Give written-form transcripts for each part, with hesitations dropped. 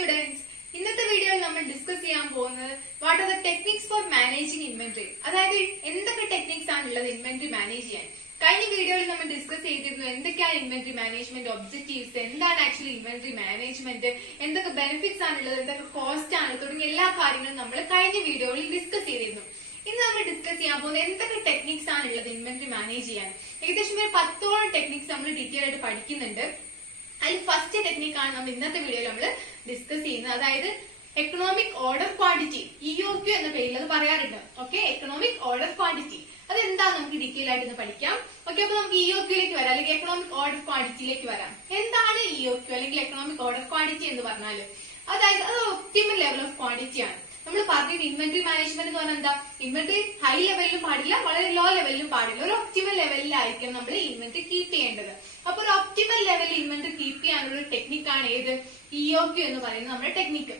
Students, ഇന്നത്തെ വീഡിയോയിൽ നമ്മൾ ഡിസ്കസ് ചെയ്യാൻ പോകുന്നത് what are the techniques for managing inventory. അതായത് എന്തൊക്കെ ടെക്നിക്സ് ആണ് ഉള്ളത് ഇൻവെന്ററി മാനേജ് ചെയ്യാൻ. കഴിഞ്ഞ വീഡിയോയിൽ നമ്മൾ ഡിസ്കസ് ചെയ്തിരുന്നു എന്തൊക്കെയാണ് ഇൻവെന്ററി മാനേജ്മെന്റ് ഒബ്ജക്റ്റീവ്സ്, എന്താണ് ആക്ച്വലി ഇൻവെന്ററി മാനേജ്മെന്റ്, എന്തൊക്കെ ബെനിഫിറ്റ്സ് ആണുള്ളത്, എന്തൊക്കെ കോസ്റ്റ് ആണ് തുടങ്ങിയ എല്ലാ കാര്യങ്ങളും നമ്മൾ കഴിഞ്ഞ വീഡിയോയിൽ ഡിസ്കസ് ചെയ്തിരുന്നു. ഇന്ന് നമ്മൾ ഡിസ്കസ് ചെയ്യാൻ പോകുന്നത് എന്തൊക്കെ ടെക്നിക്സ് ആണ് ഉള്ളത് ഇൻവെന്ററി മാനേജ് ചെയ്യാൻ. ഏകദേശം ഒരു 10ഓളം ടെക്നിക്സ് നമ്മൾ ഡീറ്റെയിൽ ആയിട്ട് പഠിക്കുന്നുണ്ട്. അതിൽ ഫസ്റ്റ് ടെക്നിക്കാണ് നമ്മൾ ഇന്നത്തെ വീഡിയോയിൽ നമ്മൾ ഡിസ്കസ് ചെയ്യുന്നത്. അതായത് എക്കണോമിക് ഓർഡർ ക്വാണ്ടിറ്റി, EOQ എന്ന പേരിൽ അത് പറയാറുണ്ട്. ഓക്കെ, എക്കണോമിക് ഓർഡർ ക്വാണ്ടിറ്റി അത് എന്താന്ന് നമുക്ക് ഡീറ്റെയിൽ ആയിട്ട് ഒന്ന് പഠിക്കാം. ഓക്കെ, അപ്പൊ നമുക്ക് EOQയിലേക്ക് വരാം, അല്ലെങ്കിൽ എക്കണോമിക് ഓർഡർ ക്വാണ്ടിറ്റിയിലേക്ക് വരാം. എന്താണ് EOQ അല്ലെങ്കിൽ എക്കണോമിക് ഓർഡർ ക്വാണ്ടിറ്റി എന്ന് പറഞ്ഞാൽ? അതായത് അത് ഒപ്റ്റിമൽ ലെവൽ ഓഫ് ക്വാണ്ടിറ്റി ആണ്. നമ്മൾ പറഞ്ഞത് ഇൻവെന്ററി മാനേജ്മെന്റ് എന്ന് പറഞ്ഞാൽ എന്താ? ഇൻവെന്ററി ഹൈ ലെവലിലും പാടില്ല, വളരെ ലോ ലെവലിലും പാടില്ല. ഒരു ഒപ്റ്റിമൽ ലെവലിലായിരിക്കും നമ്മൾ ഇൻവെന്ററി കീപ്പ് ചെയ്യേണ്ടത്. അപ്പൊ ഒരു ഒപ്റ്റിമൽ ലെവലിൽ ഇൻവെന്ററി കീപ്പ് ചെയ്യാനുള്ള ടെക്നിക്കാണ് ഏത്? EOQ എന്ന് പറയുന്നത് നമ്മുടെ ടെക്നിക്ക്.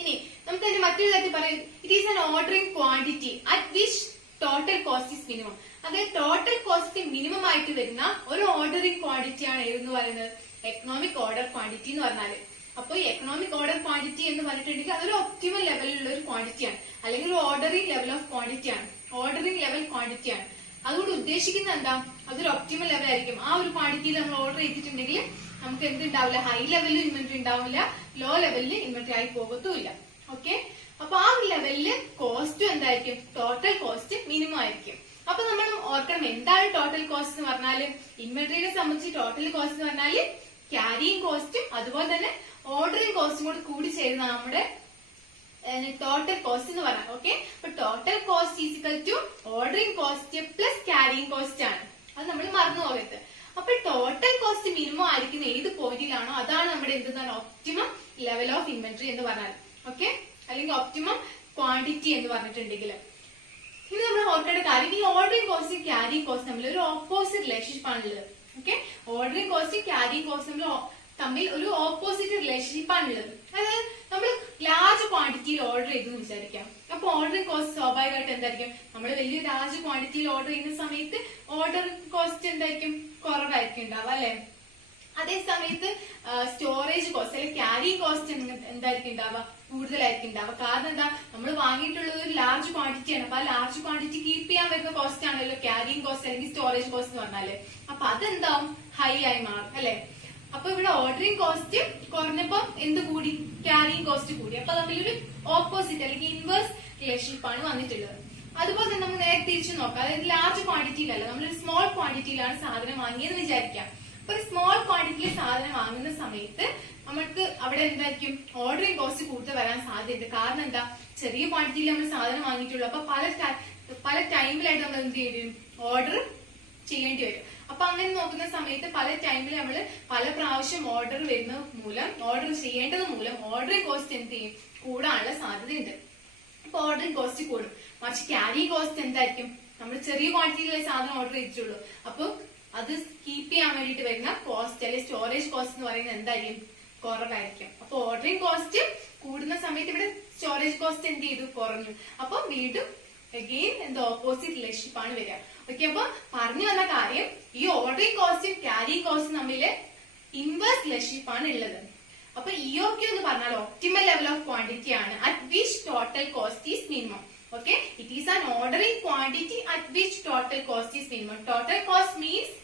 ഇനി നമുക്ക് അതിന് മറ്റൊരു തരത്തിൽ പറയാം, it is an ordering quantity at which total cost is minimum. അതായത് ടോട്ടൽ കോസ്റ്റ് മിനിമം ആയിട്ട് വരുന്ന ഒരു ഓർഡറിംഗ് ക്വാണ്ടിറ്റി ആണ് ഏതെന്ന് പറയുന്നത്? എക്കണോമിക് ഓർഡർ ക്വാണ്ടിറ്റി എന്ന് പറഞ്ഞാല്. അപ്പൊ ഈ എക്കണോമിക് ഓർഡർ ക്വാണ്ടിറ്റി എന്ന് പറഞ്ഞിട്ടുണ്ടെങ്കിൽ അതൊരു ഒപ്റ്റിമൽ ലെവലിലുള്ള ഒരു ക്വാണ്ടിറ്റിയാണ്, അല്ലെങ്കിൽ ഒരു ഓർഡറിംഗ് ലെവൽ ഓഫ് ക്വാണ്ടിറ്റിയാണ്, ഓർഡറിംഗ് ലെവൽ ക്വാണ്ടിറ്റിയാണ്. അതുകൊണ്ട് ഉദ്ദേശിക്കുന്നത് എന്താ? അതൊരു ഒപ്റ്റിമൽ ലെവൽ ആയിരിക്കും. ആ ഒരു ക്വാണ്ടിറ്റിയിൽ നമ്മൾ ഓർഡർ ചെയ്തിട്ടുണ്ടെങ്കിൽ നമുക്ക് എന്തുണ്ടാവില്ല? ഹൈ ലെവലിൽ ഇൻവെന്ററി ഉണ്ടാവില്ല, ലോ ലെവലിൽ ഇൻവെന്ററി ആയി പോകത്തുമില്ല. ഓക്കെ, അപ്പൊ ആ ലെവലില് കോസ്റ്റും എന്തായിരിക്കും? ടോട്ടൽ കോസ്റ്റ് മിനിമം ആയിരിക്കും. അപ്പൊ നമ്മൾ ഓർക്കണം, എന്താണ് ടോട്ടൽ കോസ്റ്റ് എന്ന് പറഞ്ഞാല്? ഇൻവെന്ററിനെ സംബന്ധിച്ച് ടോട്ടൽ കോസ്റ്റ് എന്ന് പറഞ്ഞാല് ക്യാരിയിങ് കോസ്റ്റും അതുപോലെ തന്നെ ഓർഡറിംഗ് കോസ്റ്റും കൂടി കൂടി ചേരുന്ന നമ്മുടെ ടോട്ടൽ കോസ്റ്റ് എന്ന് പറയാം. ഓക്കെ, അപ്പൊ total cost is equal to ordering cost plus carrying cost ആണ്. അത് നമ്മൾ മറന്നു പോകരുത്. അപ്പൊ ടോട്ടൽ കോസ്റ്റ് മിനിമം ആയിരിക്കുന്ന ഏത് പോയിന്റിലാണോ അതാണ് നമ്മുടെ എന്താണ് ഒപ്റ്റിമം ലെവൽ ഓഫ് ഇൻവെന്ററി എന്ന് പറഞ്ഞാൽ. ഓക്കെ, അല്ലെങ്കിൽ ഒപ്റ്റിമം ക്വാണ്ടിറ്റി എന്ന് പറഞ്ഞിട്ടുണ്ടെങ്കിൽ. ഇനി നമ്മൾ ഓർക്കേണ്ട കാര്യം, ഈ ഓർഡറിംഗ് കോസ്റ്റും ക്യാരിയിങ് കോസ്റ്റ് തമ്മിൽ ഒരു ഓപ്പോസിറ്റ് റിലേഷൻഷിപ്പ് ആണുള്ളത്. ഓക്കെ, ഓർഡറിംഗ് കോസ്റ്റും ക്യാരിയിങ് കോസ്റ്റും തമ്മിൽ ഒരു ഓപ്പോസിറ്റ് റിലേഷൻഷിപ്പ് ആണുള്ളത്. അതായത് നമ്മൾ ലാർജ് ക്വാണ്ടിറ്റിയിൽ ഓർഡർ ചെയ്തു എന്ന് വിചാരിക്കാം. അപ്പൊ ഓർഡറിംഗ് കോസ്റ്റ് സ്വാഭാവികമായിട്ട് എന്തായിരിക്കും? നമ്മൾ വലിയ ലാർജ് ക്വാണ്ടിറ്റിയിൽ ഓർഡർ ചെയ്യുന്ന സമയത്ത് ഓർഡർ കോസ്റ്റ് എന്തായിരിക്കും? കുറവായിരിക്കും ഉണ്ടാവുക, അല്ലെ? അതേ സമയത്ത് സ്റ്റോറേജ് കോസ്റ്റ് അല്ലെങ്കിൽ ക്യാരിയിങ് കോസ്റ്റ് എന്തായിരിക്കും ഉണ്ടാവുക? കൂടുതലായിരിക്കും ഉണ്ടാവുക. കാരണം എന്താ? നമ്മൾ വാങ്ങിയിട്ടുള്ളത് ഒരു ലാർജ് ക്വാണ്ടിറ്റിയാണ്. അപ്പൊ ആ ലാർജ് ക്വാണ്ടിറ്റി കീപ്പ് ചെയ്യാൻ വരുന്ന കോസ്റ്റ് ആണല്ലോ ക്യാരിയിങ് കോസ്റ്റ് അല്ലെങ്കിൽ സ്റ്റോറേജ് കോസ്റ്റ് എന്ന് പറഞ്ഞാല്. അപ്പൊ അതെന്താവും? ഹൈ ആയി മാറും, അല്ലെ? അപ്പൊ ഇവിടെ ഓർഡറിംഗ് കോസ്റ്റ് കുറഞ്ഞപ്പോ എന്ത് കൂടി? ക്യാരിയിങ് കോസ്റ്റ് കൂടി. അപ്പൊ തമ്മിലൊരു ഓപ്പോസിറ്റ് അല്ലെങ്കിൽ ഇൻവേഴ്സ് റിലേഷൻഷിപ്പ് ആണ് വന്നിട്ടുള്ളത്. അതുപോലെ തന്നെ നമുക്ക് നേരെ തിരിച്ചു നോക്കാം. അതായത് ലാർജ് ക്വാണ്ടിറ്റിയിലല്ല, നമ്മളൊരു സ്മോൾ ക്വാണ്ടിറ്റിയിലാണ് സാധനം വാങ്ങിയെന്ന് വിചാരിക്കാം. അപ്പൊ ഒരു സ്മോൾ ക്വാണ്ടിറ്റിയിൽ സാധനം വാങ്ങുന്ന സമയത്ത് നമുക്ക് അവിടെ എന്തായിരിക്കും? ഓർഡറിംഗ് കോസ്റ്റ് കൂടുതൽ വരാൻ സാധ്യതയുണ്ട്. കാരണം എന്താ? ചെറിയ ക്വാണ്ടിറ്റിയിൽ നമ്മൾ സാധനം വാങ്ങിയിട്ടുള്ളൂ. അപ്പൊ പല ടൈമിലായിട്ട് നമ്മൾ എന്ത് ചെയ്യും? ഓർഡർ ചെയ്യേണ്ടി വരും. അപ്പൊ അങ്ങനെ നോക്കുന്ന സമയത്ത് പല ടൈമിൽ നമ്മൾ പല പ്രാവശ്യം ഓർഡർ വരുന്ന മൂലം, ഓർഡർ ചെയ്യേണ്ടത് മൂലം ഓർഡറിംഗ് കോസ്റ്റ് എന്ത് ചെയ്യും? കൂടാനുള്ള സാധ്യതയുണ്ട്. അപ്പൊ ഓർഡറിംഗ് കോസ്റ്റ് കൂടും. മറിച്ച് ക്യാരിയിങ് കോസ്റ്റ് എന്തായിരിക്കും? നമ്മൾ ചെറിയ ക്വാണ്ടിറ്റിയിലുള്ള സാധനം ഓർഡർ ചെയ്തിട്ടുള്ളൂ. അപ്പൊ അത് കീപ്പ് ചെയ്യാൻ വേണ്ടിയിട്ട് വരുന്ന കോസ്റ്റ് അല്ലെങ്കിൽ സ്റ്റോറേജ് കോസ്റ്റ് എന്ന് പറയുന്നത് എന്തായിരിക്കും? കുറവായിരിക്കും. അപ്പൊ ഓർഡറിംഗ് കോസ്റ്റ് കൂടുന്ന സമയത്ത് ഇവിടെ സ്റ്റോറേജ് കോസ്റ്റ് എന്ത് ചെയ്തു? കുറഞ്ഞു. അപ്പൊ വീണ്ടും അഗെയിൻ എന്താ? ഓപ്പോസിറ്റ് റിലേഷൻഷിപ്പ് ആണ് വരിക. ഓക്കെ, അപ്പൊ പറഞ്ഞു വന്ന കാര്യം, ഈ ഓർഡറിംഗ് കോസ്റ്റും ക്യാരിയിങ് കോസ്റ്റും തമ്മില് ഇൻവേഴ്സ് റിലേഷൻഷിപ്പ് ആണ് ഉള്ളത്. അപ്പൊ EOQ എന്ന് പറഞ്ഞാൽ ഒപ്റ്റിമൽ ലെവൽ ഓഫ് ക്വാണ്ടിറ്റി ആണ് at which total cost is minimum. Okay, it is an ordering quantity at which total cost is minimum. Total cost means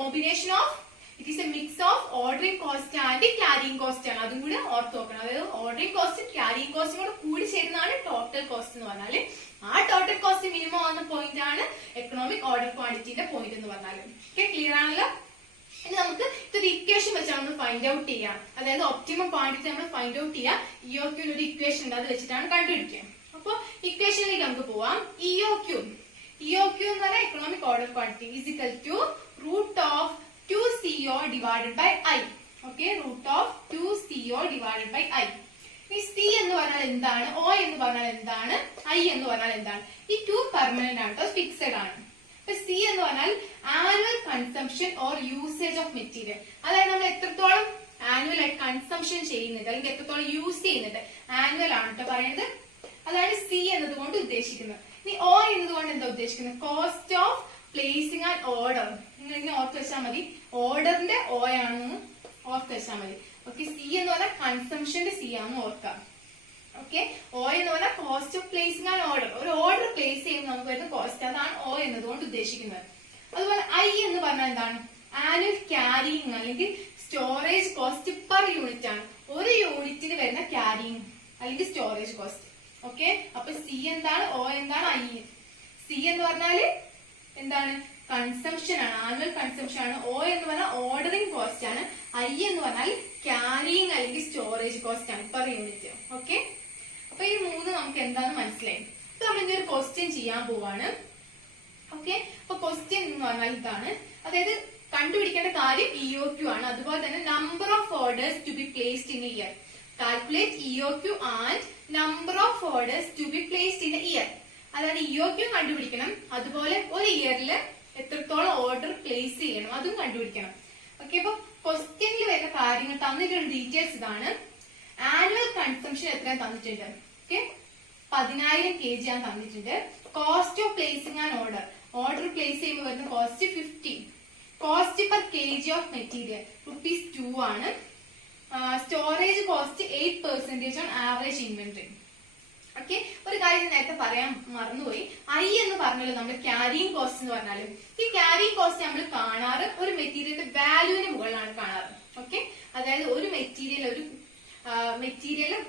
combination of, it is A mix of ordering cost and carrying cost ആണ്. അതും കൂടെ ഓർത്ത് നോക്കണം. അതായത് ordering കോസ്റ്റും carrying കോസ്റ്റും കൂടെ കൂടി ചേരുന്നതാണ് ടോട്ടൽ കോസ്റ്റ് എന്ന് പറഞ്ഞാല്. ആ ടോട്ടൽ കോസ്റ്റ് മിനിമം ആവുന്ന പോയിന്റ് ആണ് എക്കണോമിക് ഓർഡർ ക്വാണ്ടിറ്റിന്റെ പോയിന്റ് എന്ന് പറഞ്ഞാല്. ഓക്കെ, ക്ലിയർ ആണല്ലോ? ഇനി നമുക്ക് ഇതൊരു ഇക്വേഷൻ വെച്ചാണ് നമ്മൾ ഫൈൻഡ് ഔട്ട് ചെയ്യാം. അതായത് ഒപ്റ്റിമം ക്വാണ്ടിറ്റി നമ്മൾ ഫൈൻഡ് ഔട്ട് ചെയ്യാം. EOQ ഒരു ഇക്വേഷൻ ഉണ്ട്, അത് വെച്ചിട്ടാണ് കണ്ടുപിടിക്കുക. അപ്പൊ ഇക്വേഷനിലേക്ക് നമുക്ക് പോവാം. EOQ എന്ന് പറഞ്ഞാൽ economic order quantity is equal to root of 2CO divided by I. Okay, root of 2CO divided by I. ഈ C എന്ന് പറഞ്ഞാൽ എന്താണ്? O എന്ന് പറഞ്ഞാൽ എന്താണ്? I എന്ന് പറഞ്ഞാൽ എന്താണ്? ഈ 2 പെർമനന്റ് ആണ്, ഫിക്സഡ് ആണ്. അപ്പൊ C എന്ന് പറഞ്ഞാൽ annual consumption or usage of material. അതായത് നമ്മൾ എത്രത്തോളം ആനുവൽ ആയിട്ട് കൺസംഷൻ ചെയ്യുന്നുണ്ട് അല്ലെങ്കിൽ എത്രത്തോളം യൂസ് ചെയ്യുന്നുണ്ട്, ആനുവൽ ആണ് കേട്ടോ പറയുന്നത്. അതാണ് C എന്നതുകൊണ്ട് ഉദ്ദേശിക്കുന്നത്. ഇനി O എന്നതുകൊണ്ട് എന്താ ഉദ്ദേശിക്കുന്നത്? Cost of placing and order. നിങ്ങൾ ഇങ്ങനെ ഓർത്ത് വെച്ചാൽ മതി. ഓർഡറിന്റെ O ആണെന്ന് ഓർത്ത് വെച്ചാൽ മതി. ഓക്കെ, സി എന്ന് പറഞ്ഞാൽ കൺസംഷന്റെ സി ആണെന്ന് ഓർക്കാം. ഓക്കെ, ഒ എന്ന് പറഞ്ഞാൽ cost of placing and order. ഒരു ഓർഡർ പ്ലേസ് ചെയ്യുമ്പോൾ നമുക്ക് വരുന്ന കോസ്റ്റ്, അതാണ് ഒ എന്നതുകൊണ്ട് ഉദ്ദേശിക്കുന്നത്. അതുപോലെ ഐ എന്ന് പറഞ്ഞാൽ എന്താണ്? ആനുവൽ ക്യാരിയിങ് അല്ലെങ്കിൽ സ്റ്റോറേജ് കോസ്റ്റ് പെർ യൂണിറ്റ് ആണ്. ഒരു യൂണിറ്റിന് വരുന്ന ക്യാരിയിങ് അല്ലെങ്കിൽ സ്റ്റോറേജ് കോസ്റ്റ്. ഓക്കെ, അപ്പൊ സി എന്താണ്, ഒ എന്താണ്, ഐ. സി എന്ന് പറഞ്ഞാല് എന്താണ്? കൺസംഷൻ ആണ്, ആനുവൽ കൺസംഷൻ ആണ്. ഒ എന്ന് പറഞ്ഞാൽ ഓർഡറിംഗ് കോസ്റ്റ് ആണ്. ഐ എന്ന് പറഞ്ഞാൽ ക്യാരിയിങ് അല്ലെങ്കിൽ സ്റ്റോറേജ് കോസ്റ്റ് ആണ് പെർ യൂണിറ്റ്. ഓക്കെ, അപ്പൊ ഈ മൂന്ന് നമുക്ക് എന്താണെന്ന് മനസ്സിലായി. അപ്പൊ നമ്മൾ ഇനി ഒരു ക്വസ്റ്റ്യൻ ചെയ്യാൻ പോവാണ്. ഓക്കെ, അപ്പൊ ക്വസ്റ്റ്യൻ എന്ന് പറഞ്ഞാൽ ഇതാണ്. അതായത് കണ്ടുപിടിക്കേണ്ട കാര്യം EOQ ആണ്. അതുപോലെ തന്നെ number of orders to be placed in a year. Calculate EOQ and number of orders to be placed in a year. അതായത് EOQ കണ്ടുപിടിക്കണം, അതുപോലെ ഒരു ഇയറിൽ എത്രത്തോളം ഓർഡർ പ്ലേസ് ചെയ്യണം അതും കണ്ടുപിടിക്കണം. ഓക്കെ, അപ്പൊ ക്വസ്റ്റ്യനിൽ വരുന്ന കാര്യങ്ങൾ തന്നിട്ടുള്ള ഡീറ്റെയിൽസ് ഇതാണ്. ആനുവൽ കൺസംഷൻ എത്രയാണ് തന്നിട്ടുണ്ട്? ഓക്കെ, 10,000 kg ആണ് തന്നിട്ടുണ്ട്. Cost of placing and order, order place ചെയ്യുമ്പോൾ വരുന്ന cost 50. Cost per kg of material ₹2 ആണ്. Storage cost 8% on average inventory. Okay, ഒരു കാര്യം നേരത്തെ പറയാൻ മറന്നുപോയി. ഐ എന്ന് പറഞ്ഞാലും നമ്മുടെ ക്യാരിയിങ് കോസ്റ്റ് എന്ന് പറഞ്ഞാലും, ഈ ക്യാരിയിങ് കോസ്റ്റ് നമ്മൾ കാണാറ് ഒരു മെറ്റീരിയലിന്റെ വാല്യൂവിന് മുകളിലാണ് കാണാറ്. ഓക്കെ, അതായത് ഒരു മെറ്റീരിയൽ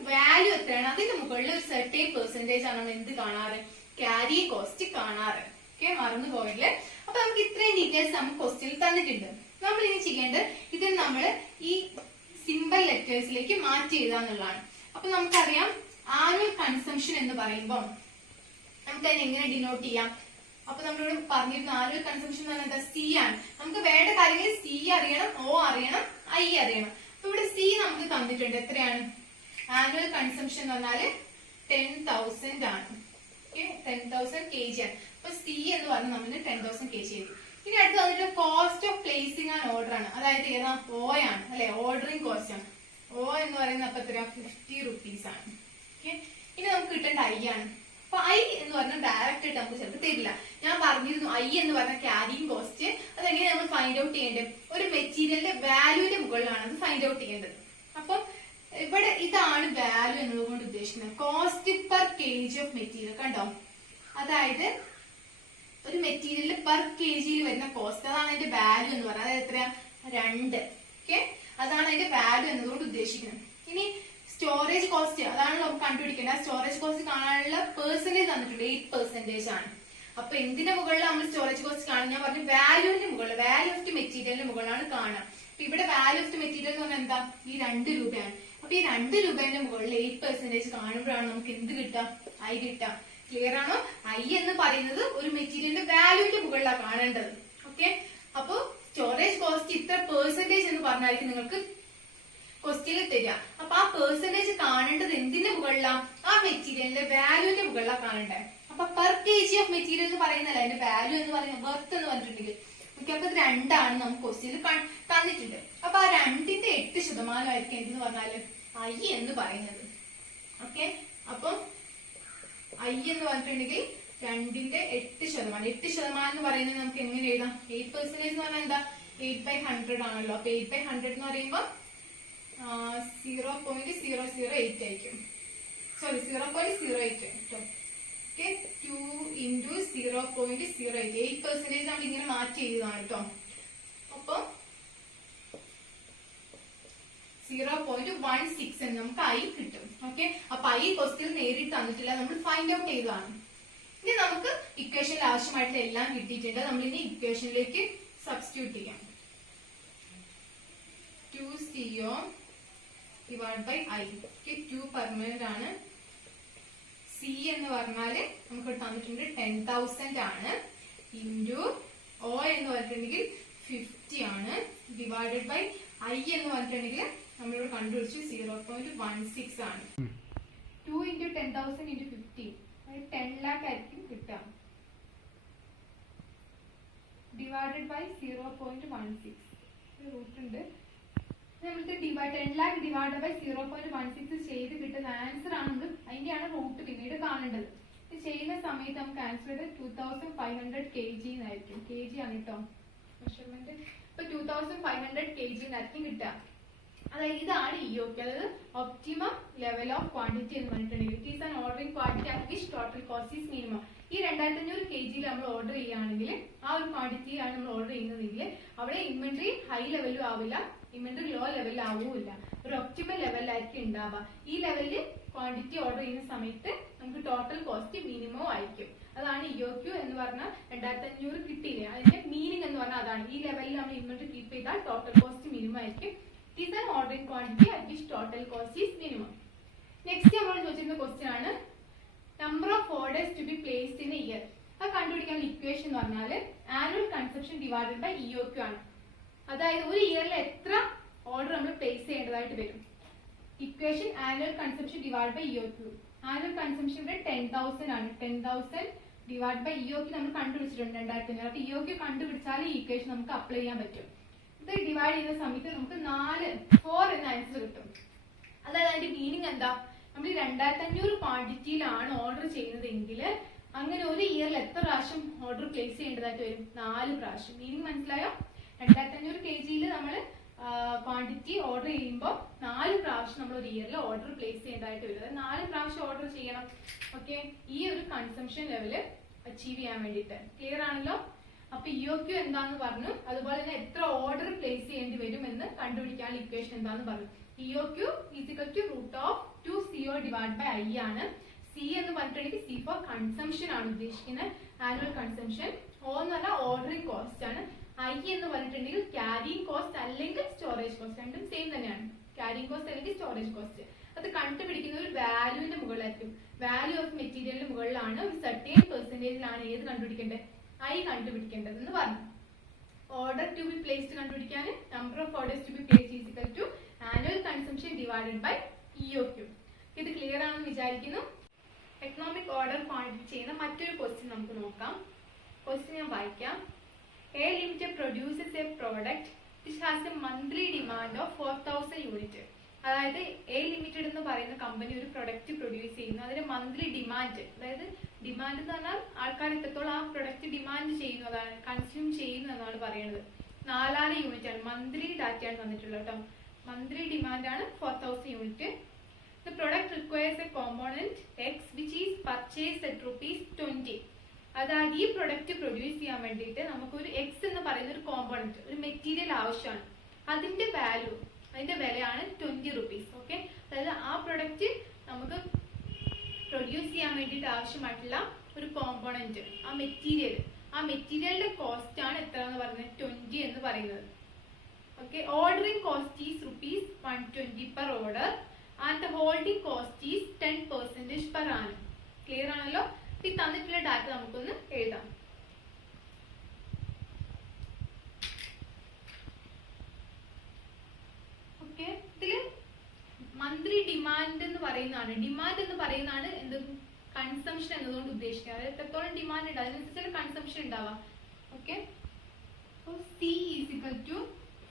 വാല്യൂ എത്രയാണ് അതിന്റെ മുകളിൽ ഒരു സെർട്ടൈൻ പെർസെന്റേജ് ആണ് നമ്മൾ എന്ത് കാണാറ്? ക്യാരിയിങ് കോസ്റ്റ് കാണാറ്. ഓക്കെ, മറന്നു പോയില്ലേ? അപ്പൊ നമുക്ക് ഇത്രയും ഡീറ്റെയിൽസ് നമുക്ക് ക്വസ്റ്റ്യനിൽ തന്നിട്ടുണ്ട്. നമ്മൾ ഇനി ചെയ്യേണ്ടത് ഇതിൽ നമ്മൾ ഈ സിമ്പിൾ ലെറ്റേഴ്സിലേക്ക് മാറ്റി എഴുതാന്നുള്ളതാണ്. അപ്പൊ നമുക്കറിയാം ആനുവൽ കൺസംഷൻ എന്ന് പറയുമ്പോൾ നമുക്ക് അതിനെ എങ്ങനെ ഡിനോട്ട് ചെയ്യാം? അപ്പൊ നമ്മളോട് പറഞ്ഞിരുന്നു ആനുവൽ കൺസംഷൻ എന്ന് പറഞ്ഞാൽ സി ആണ്. നമുക്ക് വേണ്ട കാര്യങ്ങൾ സി അറിയണം, ഒ അറിയണം, ഐ അറിയണം. അപ്പൊ ഇവിടെ സി നമുക്ക് തന്നിട്ടുണ്ട്. എത്രയാണ്? ആനുവൽ കൺസംഷൻ എന്ന് പറഞ്ഞാല് 10,000 ആണ്. 10,000 kg ആണ്. അപ്പൊ സി എന്ന് പറഞ്ഞാൽ നമ്മൾ 10,000 kg ചെയ്തു. ഇനി അടുത്ത് വന്നിട്ട് cost of placing and order ആണ്. അതായത് ഏതാ? ഒ ആണ് അല്ലെ, ഓർഡറിംഗ് കോസ്റ്റ് ആണ്. ഒ എന്ന് പറയുന്നത് അപ്പൊ എത്രയാ? 50 rupees ആണ്. ഇനി നമുക്ക് കിട്ടേണ്ട ഐ ആണ്. അപ്പൊ ഐ എന്ന് പറഞ്ഞാൽ ഡയറക്റ്റ് ആയിട്ട് നമുക്ക് ചിലപ്പോൾ തരില്ല. ഞാൻ പറഞ്ഞിരുന്നു ഐ എന്ന് പറഞ്ഞ ക്യാരിയിങ് കോസ്റ്റ്. അതെങ്ങനെ നമ്മൾ ഫൈൻഡ് ഔട്ട് ചെയ്യേണ്ടത്? ഒരു മെറ്റീരിയലിന്റെ വാല്യൂവിന്റെ മുകളിലാണ് അത് ഫൈൻഡ് ഔട്ട് ചെയ്യേണ്ടത്. അപ്പൊ ഇവിടെ ഇതാണ് വാല്യൂ എന്നതുകൊണ്ട് ഉദ്ദേശിക്കുന്നത്. Cost per kg of material. കണ്ടോ? അതായത് ഒരു മെറ്റീരിയൽ പെർ kgയിൽ വരുന്ന കോസ്റ്റ്, അതാണ് അതിന്റെ വാല്യൂ എന്ന് പറയുന്നത്. അതായത് എത്രയാ? 2. ഓക്കെ, അതാണ് അതിന്റെ വാല്യൂ എന്നതുകൊണ്ട് ഉദ്ദേശിക്കുന്നത്. ഇനി സ്റ്റോറേജ് കോസ്റ്റ്, അതാണ് നമുക്ക് കണ്ടുപിടിക്കേണ്ടത്. സ്റ്റോറേജ് കോസ്റ്റ് കാണാനുള്ള പെർസെന്റേജ് തന്നിട്ടുണ്ട്, 8% ആണ്. അപ്പൊ എന്തിന്റെ മുകളിൽ നമ്മൾ സ്റ്റോറേജ് കോസ്റ്റ് കാണും? ഞാൻ പറഞ്ഞു വാല്യൂവിന്റെ മുകളിൽ, വാല്യൂ ഓഫ് ദി മെറ്റീരിയലിന്റെ മുകളിലാണ് കാണുക. അപ്പൊ ഇവിടെ വാല്യൂ ഓഫ് ദി മെറ്റീരിയൽ എന്ന് പറഞ്ഞാൽ എന്താ? ഈ 2 രൂപയാണ്. അപ്പൊ ഈ 2 രൂപേന്റെ മുകളിൽ 8% കാണുമ്പോഴാണ് നമുക്ക് എന്ത് കിട്ടുക? ഐ കിട്ടുക. ക്ലിയർ ആണോ? ഐ എന്ന് പറയുന്നത് ഒരു മെറ്റീരിയലിന്റെ വാല്യൂവിന്റെ മുകളിലാണ് കാണേണ്ടത്. ഓക്കെ, അപ്പൊ സ്റ്റോറേജ് കോസ്റ്റ് ഇത്ര പെർസെന്റേജ് എന്ന് പറഞ്ഞായിരിക്കും നിങ്ങൾക്ക് ക്വസ്റ്റ്യനിൽ തരിക. അപ്പൊ ആ പെർസെന്റേജ് കാണേണ്ടത് എന്തിന്റെ മുകളിലാണ്? ആ മെറ്റീരിയലിന്റെ വാല്യൂവിന്റെ മുകളിലാണ് കാണേണ്ടത്. അപ്പൊ പെർ kg ഓഫ് മെറ്റീരിയൽ എന്ന് പറയുന്നല്ല അതിന്റെ വാല്യൂ എന്ന് പറയുന്നത്, വർത്ത് എന്ന് പറഞ്ഞിട്ടുണ്ടെങ്കിൽ. ഓക്കെ, അപ്പൊ ഇത് 2 ആണ് നമുക്ക് ക്വസ്റ്റ്യനിൽ തന്നിട്ടുണ്ട്. അപ്പൊ ആ 2ന്റെ 8% ആയിരിക്കും എന്തെന്ന് പറഞ്ഞാല് ഐ എന്ന് പറയുന്നത്. ഓക്കെ, അപ്പം ഐ എന്ന് പറഞ്ഞിട്ടുണ്ടെങ്കിൽ 2ന്റെ 8%. 8% എന്ന് പറയുന്നത് നമുക്ക് എങ്ങനെ എഴുതാം? 8% എന്ന് പറഞ്ഞാൽ എന്താ? 8/100 ആണല്ലോ. അപ്പൊ 8/100 എന്ന് പറയുമ്പോ 0.008 ആയിരിക്കും. സോറി, 0.08 കേട്ടോ. Okay, 2 into 0.08. 8% നമ്മൾ ഇങ്ങനെ മാറ്റി എഴുതാണ് കേട്ടോ. അപ്പൊ 0.16 എന്ന് നമുക്ക് ഐ കിട്ടും. ഓക്കെ, അപ്പൊ ഐ ക്വസ്റ്റ്യൻ നേരിട്ട് തന്നിട്ടില്ല, നമ്മൾ ഫൈൻഡ് ഔട്ട് ചെയ്തതാണ്. ഇനി നമുക്ക് ഇക്വേഷനിൽ ആവശ്യമായിട്ടുള്ള എല്ലാം കിട്ടിയിട്ടുണ്ട്. നമ്മൾ ഇനി ഇക്വേഷനിലേക്ക് സബ്സ്റ്റിറ്റ്യൂട്ട് ചെയ്യാം. 2CO divided by I. 2 permanent ആണ്. സി എന്ന് പറഞ്ഞാല് നമുക്ക് തന്നിട്ടുണ്ട് 10,000 ആണ്. ഇൻറ്റു ഒ എന്ന് പറഞ്ഞിട്ടുണ്ടെങ്കിൽ 50 ആണ്. ഡിവൈഡഡ് ബൈ ഐ എന്ന് പറഞ്ഞിട്ടുണ്ടെങ്കിൽ നമ്മളിവിടെ കണ്ടുപിടിച്ചു 0.16 ആണ്. 2 into 10,000 into 50 10 lakh ആയിരിക്കും കിട്ടുക. ഡിവൈഡഡ് ബൈ 0.16 റൂട്ട് ഉണ്ട്. നമുക്ക് 10 lakh ഡിവൈഡ് ബൈ 0.16 ചെയ്ത് കിട്ടുന്ന ആൻസർ ആണ് നമ്മൾ അതിന്റെയാണ് റൂട്ട് പിന്നീട് കാണേണ്ടത്. ഇത് ചെയ്യുന്ന സമയത്ത് നമുക്ക് ആൻസർ 2500 kg എന്നായിരിക്കും. kg ആണ് കേട്ടോ മെഷർമെന്റ്. ഇപ്പൊ 2500 kg എന്നായിരിക്കും കിട്ടുക. അതായത് ഇതാണ് ഇഒക്യു, അതായത് ഒപ്റ്റിമം ലെവൽ ഓഫ് ക്വാണ്ടിറ്റി എന്ന് പറഞ്ഞിട്ടുണ്ടെങ്കിൽ it is an ordering quantity at which total cost is minimum. ഈ 2500 kg നമ്മൾ ഓർഡർ ചെയ്യുകയാണെങ്കിൽ ആ ഒരു ക്വാണ്ടിറ്റിയാണ് നമ്മൾ ഓർഡർ ചെയ്യുന്നതെങ്കിൽ അവിടെ ഇൻവെന്ററി ഹൈ ലെവലും ആവില്ല, ഇൻവെന്ററി ലോ ലെവലിൽ ആവില്ല, ഒരു ഒപ്റ്റിമൽ ലെവലിലായിരിക്കും ഉണ്ടാവുക. ഈ ലെവലിൽ ക്വാണ്ടിറ്റി ഓർഡർ ചെയ്യുന്ന സമയത്ത് നമുക്ക് ടോട്ടൽ കോസ്റ്റ് മിനിമം ആയിരിക്കും. അതാണ് ഇഒക്യു എന്ന് പറഞ്ഞാൽ 2500 കിട്ടിയില്ലേ, അതിന്റെ മീനിങ് എന്ന് പറഞ്ഞാൽ അതാണ്. ഈ ലെവലിൽ നമ്മൾ ഇൻവെന്ററി കീപ്പ് ചെയ്താൽ ടോട്ടൽ കോസ്റ്റ് മിനിമം ആയിരിക്കും. It is an ordering quantity at which total cost is minimum. Next നമ്മൾ ചോദിച്ചിരുന്ന ക്വസ്റ്റ്യൻ ആണ് number of orders to be placed in a year. അത് കണ്ടുപിടിക്കാനുള്ള ഇക്വേഷൻ എന്ന് പറഞ്ഞാൽ annual consumption divided by EOQ ആണ്. അതായത് ഒരു ഇയറിൽ എത്ര ഓർഡർ നമ്മൾ പ്ലേസ് ചെയ്യേണ്ടതായിട്ട് വരും. Equation annual consumption divide by EOQ. Annual consumption ഇവിടെ 10,000 ആണ്. 10,000 ഡിവൈഡ് ബൈ ഇഒക്യു നമ്മൾ കണ്ടുപിടിച്ചിട്ടുണ്ട് 2500. അപ്പൊ ഇഒക്യു കണ്ടുപിടിച്ചാൽ ഈ ഇക്വേഷൻ നമുക്ക് അപ്ലൈ ചെയ്യാൻ പറ്റും. ഇത് ഡിവൈഡ് ചെയ്യുന്ന സമയത്ത് നമുക്ക് 4 എന്ന ആൻസർ കിട്ടും. അതായത് അതിന്റെ മീനിങ് എന്താ, നമ്മൾ 2500 ക്വാണ്ടിറ്റിയിലാണ് ഓർഡർ ചെയ്യുന്നതെങ്കിൽ അങ്ങനെ ഒരു ഇയറിൽ എത്ര പ്രാവശ്യം ഓർഡർ പ്ലേസ് ചെയ്യേണ്ടതായിട്ട് വരും? 4 പ്രാവശ്യം. മീനിങ് മനസ്സിലായോ? 2500 kg നമ്മൾ ക്വാണ്ടിറ്റി ഓർഡർ ചെയ്യുമ്പോൾ 4 പ്രാവശ്യം നമ്മൾ ഒരു ഇയറിൽ ഓർഡർ പ്ലേസ് ചെയ്യേണ്ടതായിട്ട് വരും. അതായത് 4 പ്രാവശ്യം ഓർഡർ ചെയ്യണം. ഓക്കെ, ഈ ഒരു കൺസംഷൻ ലെവല് അച്ചീവ് ചെയ്യാൻ വേണ്ടിയിട്ട്. ക്ലിയർ ആണല്ലോ? അപ്പൊ ഇഒക്യു എന്താന്ന് പറഞ്ഞു, അതുപോലെ തന്നെ എത്ര ഓർഡർ പ്ലേസ് ചെയ്യേണ്ടി വരും എന്ന് കണ്ടുപിടിക്കാൻ ഇക്വേഷൻ എന്താന്ന് പറഞ്ഞു. EOQ is equal to root of 2CO divide by I ആണ്. സി എന്ന് പറഞ്ഞിട്ടുണ്ടെങ്കിൽ സി ഫോർ കൺസംഷൻ ആണ് ഉദ്ദേശിക്കുന്നത്, ആനുവൽ കൺസംഷൻ. ഓ എന്ന് പറഞ്ഞാൽ ഓർഡറിംഗ് കോസ്റ്റ് ആണ്. ഐ എന്ന് പറഞ്ഞിട്ടുണ്ടെങ്കിൽ ക്യാരിങ് കോസ്റ്റ് അല്ലെങ്കിൽ സ്റ്റോറേജ് കോസ്റ്റ്, രണ്ടും സെയിം തന്നെയാണ്. ക്യാരിങ് കോസ്റ്റ് അല്ലെങ്കിൽ സ്റ്റോറേജ് കോസ്റ്റ്. അത് കണ്ടുപിടിക്കുന്ന ഒരു വാല്യൂവിന്റെ മുകളിലായിരിക്കും. വാല്യൂ ഓഫ് മെറ്റീരിയലിന്റെ മുകളിലാണ് ഒരു സർട്ടേൺ പെർസെന്റേജിലാണ് ഏത് കണ്ടുപിടിക്കേണ്ടത്, ഐ കണ്ടുപിടിക്കേണ്ടത് എന്ന് പറഞ്ഞു. ഓർഡർ ടു ബി പ്ലേസ്ഡ് കണ്ടുപിടിക്കാൻ number of orders to be placed is equal to annual consumption divided by EOQ. ഇത് ക്ലിയർ ആണെന്ന് വിചാരിക്കുന്നു. എക്കണോമിക് ഓർഡർ ക്വാണ്ടിറ്റി ചെയ്യുന്ന മറ്റൊരു ക്വസ്റ്റ്യൻ നമുക്ക് നോക്കാം. ക്വസ്റ്റ്യൻ ഞാൻ വായിക്കാം. A limited produces A product which has A monthly demand of 4000 unit. അതായത് എ ലിമിറ്റഡ് എന്ന് പറയുന്ന കമ്പനി ഒരു പ്രൊഡക്റ്റ് പ്രൊഡ്യൂസ് ചെയ്യുന്നു, അതിന്റെ മന്ത്ലി ഡിമാൻഡ്, അതായത് ഡിമാൻഡ് എന്ന് പറഞ്ഞാൽ ആൾക്കാർ എത്രത്തോളം ആ പ്രൊഡക്റ്റ് ഡിമാൻഡ് ചെയ്യുന്നതാണ്, കൺസ്യൂം ചെയ്യുന്നു എന്നാണ് പറയുന്നത്. 4000 യൂണിറ്റ് ആണ്, മന്ത്ലി ഡാറ്റയാണ് തന്നിട്ടുള്ളത് കേട്ടോ. മന്ത്ലി ഡിമാൻഡ് ആണ് 4000 unit. The product requires a component X which is purchased at ₹20. അതായത് ഈ പ്രൊഡക്റ്റ് പ്രൊഡ്യൂസ് ചെയ്യാൻ വേണ്ടിയിട്ട് നമുക്കൊരു എക്സ് എന്ന് പറയുന്ന ഒരു കോമ്പോണന്റ്, ഒരു മെറ്റീരിയൽ ആവശ്യമാണ്. അതിന്റെ വാല്യൂ, അതിന്റെ വിലയാണ് ₹20. ഓക്കെ, അതായത് ആ പ്രൊഡക്റ്റ് നമുക്ക് പ്രൊഡ്യൂസ് ചെയ്യാൻ വേണ്ടിയിട്ട് ആവശ്യമായിട്ടുള്ള ഒരു കോമ്പോണന്റ്, ആ മെറ്റീരിയലിന്റെ കോസ്റ്റ് ആണ് എത്ര എന്ന് പറയുന്നത്? 20 എന്ന് പറയുന്നത്. Okay, ordering cost is ₹120 per order and the holding cost is 10% per annum. Clear ആണല്ലോ? ഈ തന്നിട്ടുള്ള ഡാറ്റ നമുക്കൊന്ന് എഴുതാം. ഓക്കെ, ഇതില് മന്ത്ലി ഡിമാൻഡ് എന്ന് പറയുന്നതാണ് എന്ത് കൺസംഷൻ എന്നതുകൊണ്ട് ഉദ്ദേശിക്കുന്നത്. അതായത് എത്രത്തോളം ഡിമാൻഡ് ഉണ്ട് അതിനനുസരിച്ചുള്ള കൺസംഷൻ ഉണ്ടാവാം. Okay, C is equal to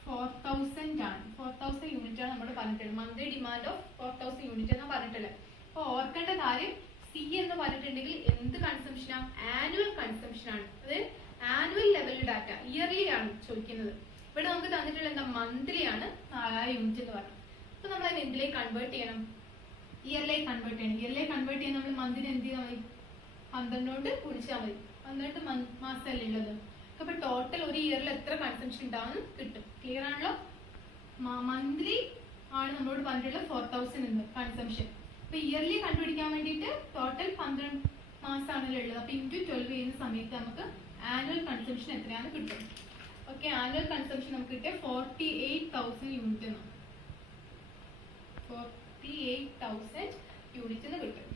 4000 ആണ്. 4000 യൂണിറ്റ് ആണ് നമ്മൾ പറഞ്ഞിട്ടുള്ളത്. മന്ത്ലി ഡിമാൻഡ് ഓഫ് 4000 യൂണിറ്റ് എന്നാണ് പറഞ്ഞിട്ടുള്ളത്. അപ്പൊ ഓർക്കേണ്ട കാര്യം, സി എന്ന് പറഞ്ഞിട്ടുണ്ടെങ്കിൽ എന്ത് കൺസംഷനാണ്? ആനുവൽ കൺസംഷൻ ആണ്. അതായത് ആനുവൽ ലെവൽ ഡാറ്റ, ഇയർലി ആണ് ചോദിക്കുന്നത്. ഇവിടെ നമുക്ക് തന്നിട്ടുള്ള എന്താ? മന്ത്ലി ആണ് 4000 യൂണിറ്റ് എന്ന് പറഞ്ഞു. അപ്പൊ നമ്മൾ അതിന് എന്തിലേക്ക് കൺവേർട്ട് ചെയ്യണം? ഇയർലേക്ക് കൺവേർട്ട് ചെയ്യണം. ഇയർലേക്ക് കൺവേർട്ട് ചെയ്യാൻ നമ്മൾ മന്തിന് എന്ത് ചെയ്താൽ മതി? 12 കൊണ്ട് ഗുണിച്ചാൽ മതി. 12 മാസമല്ലേ ഉള്ളത്. അപ്പൊ ടോട്ടൽ ഒരു ഇയറിൽ എത്ര കൺസംഷൻ ഉണ്ടാവുമെന്ന് കിട്ടും. ക്ലിയർ ആണല്ലോ? മന്ത്ലി ആണ് നമ്മളോട് പറഞ്ഞിട്ടുള്ളത് 4000 എന്ന് കൺസംഷൻ. അപ്പൊ ഇയർലി കണ്ടുപിടിക്കാൻ വേണ്ടിയിട്ട് ടോട്ടൽ 12 മാസമാണല്ലോ ഉള്ളത്. അപ്പൊ ഇൻറ്റു 12 ചെയ്യുന്ന സമയത്ത് നമുക്ക് ആനുവൽ കൺസംഷൻ എത്രയാണെന്ന് കിട്ടും. ഓക്കെ, ആനുവൽ കൺസംഷൻ നമുക്ക് കിട്ടിയ 48,000 യൂണിറ്റ് എന്ന് 48,000 യൂണിറ്റ് എന്ന് കിട്ടും.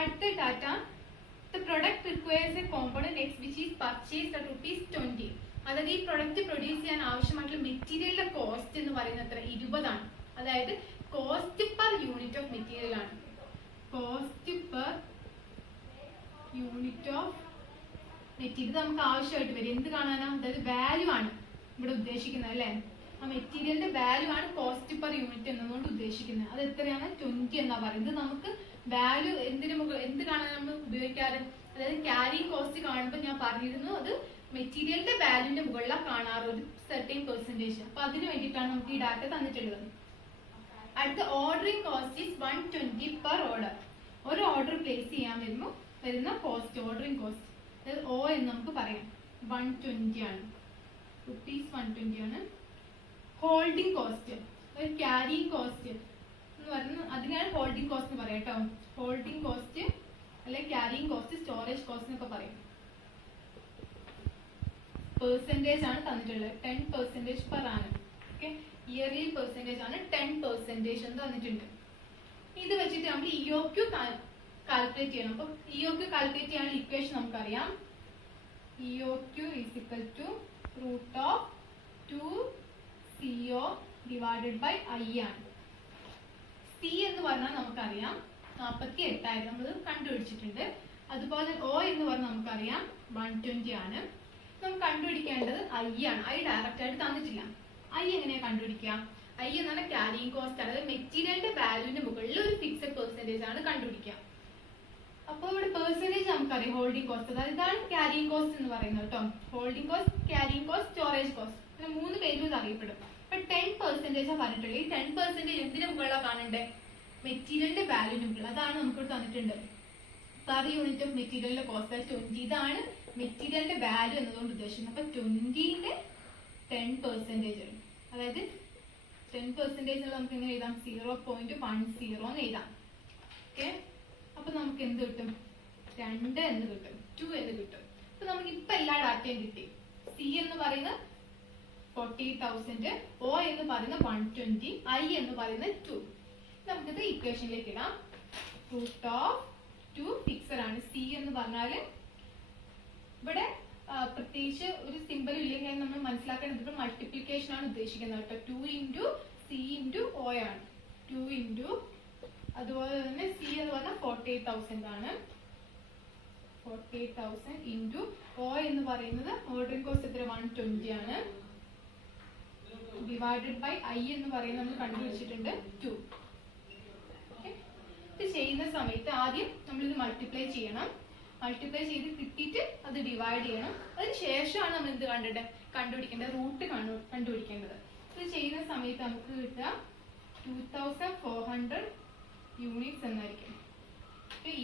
അടുത്ത data, the product requires a component X which is purchased at ₹20. അതായത് ഈ പ്രൊഡക്റ്റ് പ്രൊഡ്യൂസ് ചെയ്യാൻ ആവശ്യമായിട്ടുള്ള മെറ്റീരിയലിന്റെ കോസ്റ്റ് എന്ന് പറയുന്നത് എത്ര? 20 ആണ്. അതായത് cost per unit of material ആണ്. Cost per unit of material നമുക്ക് ആവശ്യമായിട്ട് വരും. എന്ത് കാണാനാ? അതായത് വാല്യൂ ആണ് ഇവിടെ ഉദ്ദേശിക്കുന്നത് അല്ലെ. ആ മെറ്റീരിയലിന്റെ വാല്യൂ ആണ് കോസ്റ്റ് പെർ യൂണിറ്റ് എന്നതുകൊണ്ട് ഉദ്ദേശിക്കുന്നത്. അത് എത്രയാണ്? 20 എന്നാ പറയുന്നത്. നമുക്ക് വാല്യൂ എന്ത് കാണാൻ നമ്മൾ ഉപയോഗിക്കാറ്? അതായത് ക്യാരിങ് കോസ്റ്റ് കാണുമ്പോൾ ഞാൻ പറഞ്ഞിരുന്നു അത് മെറ്റീരിയലിന്റെ വാല്യൂന്റെ മുകളിലാണ് കാണാറ്, ഒരു സെർട്ടൈൻ പെർസെന്റേജ്. അപ്പൊ അതിന് വേണ്ടിയിട്ടാണ് നമുക്ക് ഈ ഡാറ്റ തന്നിട്ടുള്ളത്. അടുത്ത ordering cost is 120 per order. ഒരു ഓർഡർ പ്ലേസ് ചെയ്യാൻ വരുമ്പോൾ വരുന്ന കോസ്റ്റ്, ഓർഡറിംഗ് കോസ്റ്റ്, അതായത് ഓ എന്ന് നമുക്ക് പറയാം, 120 ആണ്, റുപ്പീസ് 120 ആണ്. ഹോൾഡിംഗ് കോസ്റ്റ്, ഒരു ക്യാരിങ് കോസ്റ്റ് എന്ന് പറയുന്നത് അതിനാണ് ഹോൾഡിംഗ് കോസ്റ്റ് എന്ന് പറയാം കേട്ടോ. ഹോൾഡിംഗ് കോസ്റ്റ് അല്ലെങ്കിൽ ക്യാരിങ് കോസ്റ്റ്, സ്റ്റോറേജ് കോസ്റ്റ് എന്നൊക്കെ പറയും. പെർസെന്റേജ് ആണ് തന്നിട്ടുള്ളത്, 10% per annum. Okay, yearly percentage ആണ് 10% എന്ന് തന്നിട്ടുണ്ട്. ഇത് വെച്ചിട്ട് നമ്മൾ ഇഒക്യു കാൽക്കുലേറ്റ് ചെയ്യണം. അപ്പൊ ഇഒക്യു കാൽക്കുലേറ്റ് ചെയ്യാനുള്ള ഇക്വേഷൻ നമുക്കറിയാം. EOQ is equal to root of 2CO divided by I ആണ്. സി എന്ന് പറഞ്ഞാൽ നമുക്കറിയാം 48,000 നമ്മൾ കണ്ടുപിടിച്ചിട്ടുണ്ട്. അതുപോലെ ഒ എന്ന് പറഞ്ഞാൽ നമുക്കറിയാം 120 ആണ്. നമുക്ക് കണ്ടുപിടിക്കേണ്ടത് ഐ ആണ്. ഐ ഡയറക്റ്റ് ആയിട്ട് തന്നിട്ടില്ല. ഐ എങ്ങനെയാ കണ്ടുപിടിക്കുക? ഐ എന്ന് പറഞ്ഞാൽ ക്യാരിങ് കോസ്റ്റ്, അതായത് മെറ്റീരിയലിന്റെ വാല്യൂവിന്റെ മുകളിൽ ഒരു ഫിക്സഡ് പെർസെന്റേജ് ആണ് കണ്ടുപിടിക്കുക. അപ്പോൾ ഇവിടെ പെർസെന്റേജ് നമുക്കറിയാം, ഹോൾഡിംഗ് കോസ്റ്റ്, അതായത് ഇതാണ് ക്യാരിങ് കോസ്റ്റ് എന്ന് പറയുന്നത് കേട്ടോ. Holding cost, carrying cost, storage cost, അങ്ങനെ 3 പേരും ഇത് അറിയപ്പെടും. അപ്പൊ 10% പറഞ്ഞിട്ടുള്ളത്. ഈ 10% എന്തിനു മുകളിലാണ് കാണണ്ടേ? മെറ്റീരിയലിന്റെ വാല്യൂവിന് മുകളിൽ. അതാണ് നമുക്ക് തന്നിട്ടുണ്ട്. പെർ യൂണിറ്റ് ഓഫ് മെറ്റീരിയലിന്റെ കോസ്റ്റ് 20. ഇതാണ് മെറ്റീരിയലിന്റെ വാല്യൂ എന്നതുകൊണ്ട് ഉദ്ദേശിക്കുന്നത്. അപ്പൊ 20ന്റെ 10%, അതായത് 10% നമുക്ക് എങ്ങനെ എഴുതാം? 0.10 എന്ന് എഴുതാം. ഓക്കെ, അപ്പൊ നമുക്ക് എന്ത് കിട്ടും? 2 എന്ന് കിട്ടും, 2 എന്ന് കിട്ടും. അപ്പൊ നമുക്ക് ഇപ്പൊ എല്ലാ ഡാറ്റയും കിട്ടി. സി എന്ന് പറയുന്നത് 48,000, ഒ എന്ന് പറയുന്നത് 120, ഐ എന്ന് പറയുന്നത് 2. നമുക്കിത് ഇക്വേഷനിലേക്ക് ഇടാം. റൂട്ട് ഓഫ് 2 ഫിക്സഡ് ആണ്. സി എന്ന് പറഞ്ഞാല് ഇവിടെ പ്രത്യേകിച്ച് ഒരു സിമ്പിൾ ഇല്ലെങ്കിൽ നമ്മൾ മനസ്സിലാക്കേണ്ടത് മൾട്ടിപ്ലിക്കേഷൻ ആണ് ഉദ്ദേശിക്കുന്നത് കേട്ടോ. 2 ഇൻറ്റു സി ഇൻറ്റു ഒ ആണ്. 2 ഇൻറ്റു, അതുപോലെ തന്നെ സി എന്ന് പറഞ്ഞാൽ 48,000 ആണ്. 48,000 ഇൻറ്റു ഒ എന്ന് പറയുന്നത് ഓർഡറിംഗ് കോസ്റ്റ് എത്ര? 120 ആണ്. ഡിവൈഡഡ് ബൈ ഐ എന്ന് പറയുന്നത് നമ്മൾ കണ്ടുപിടിച്ചിട്ടുണ്ട് 2. ഇത് ചെയ്യുന്ന സമയത്ത് ആദ്യം നമ്മളിത് മൾട്ടിപ്ലൈ ചെയ്യണം. മൾട്ടിപ്ലൈ ചെയ്ത് കിട്ടിയിട്ട് അത് ഡിവൈഡ് ചെയ്യണം. അതിന് ശേഷമാണ് നമ്മൾ എന്ത് കണ്ടുപിടിക്കേണ്ടത്? റൂട്ട് കണ്ടുപിടിക്കേണ്ടത്. ഇത് ചെയ്യുന്ന സമയത്ത് നമുക്ക് കിട്ടുക 2400 യൂണിറ്റ്സ് എന്നായിരിക്കും.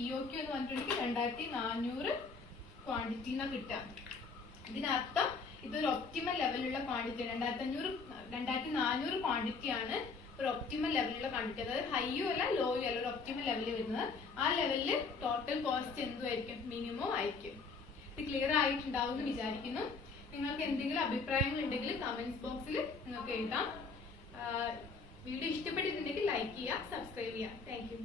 ഇഒക്യു എന്ന് പറഞ്ഞിട്ടുണ്ടെങ്കിൽ 2400 ക്വാണ്ടിറ്റി എന്നാണ് കിട്ടുക. ഇതിനർത്ഥം ഇതൊരു ഒപ്റ്റിമൽ ലെവലുള്ള ക്വാണ്ടിറ്റി, 2400 ക്വാണ്ടിറ്റി ആണ് ഒരു ഒപ്റ്റിമൽ ലെവലിലുള്ള ക്വാണ്ടിറ്റി. അതായത് ഹൈയും അല്ല ലോയും അല്ല, ഒരു ഒപ്റ്റിമൽ ലെവലിൽ വരുന്നത്. ആ ലെവലില് ടോട്ടൽ കോസ്റ്റ് എന്തുമായിരിക്കും? മിനിമം ആയിരിക്കും. ഇത് ക്ലിയർ ആയിട്ടുണ്ടാവും എന്ന് വിചാരിക്കുന്നു. നിങ്ങൾക്ക് എന്തെങ്കിലും അഭിപ്രായങ്ങൾ ഉണ്ടെങ്കിൽ കമന്റ്സ് ബോക്സിൽ നിങ്ങൾക്ക് എഴുതാം. വീഡിയോ ഇഷ്ടപ്പെട്ടിട്ടുണ്ടെങ്കിൽ ലൈക്ക് ചെയ്യുക, സബ്സ്ക്രൈബ് ചെയ്യുക. Thank you.